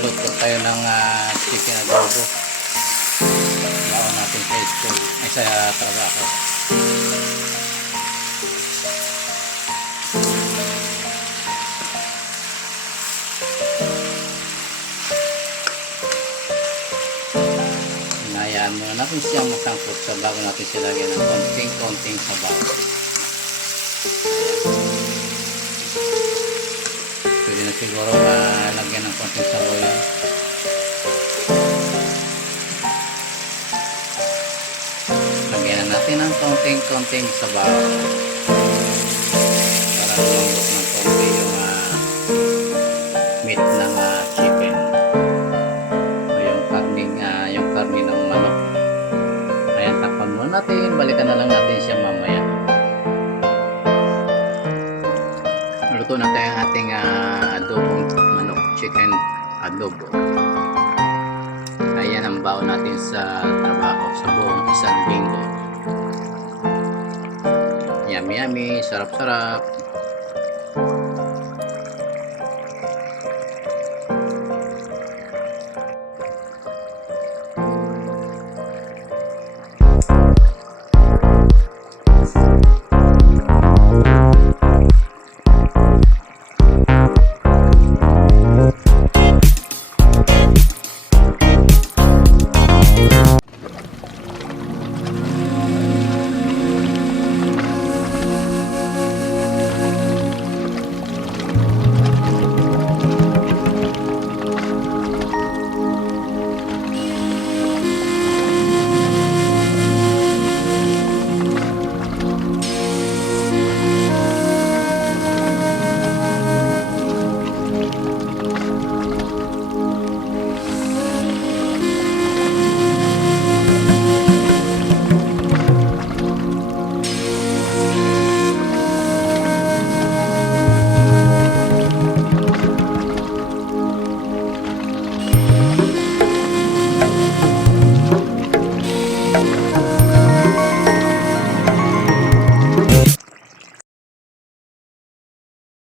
magluto tayo ng chicken adobo. Baon natin sa school, ay sa trabaho. Hinayaan muna natin siyang masangkot sa bago natin silagyan ng konting-konting sabaw. Pwede na siguro lagyan ng konting sabaw yan. Lagyan na natin ng konting-konting sabaw para lumambot ng konti yung meat ng chicken o yung karne ng manok. Ayan, takpan muna natin, balikan na lang natin siya mamaya. Luto na tayo ang ating adobong manok, chicken adobo. Ayan ang baon natin sa trabaho sa buong isang linggo. Yummy yummy, sarap sarap.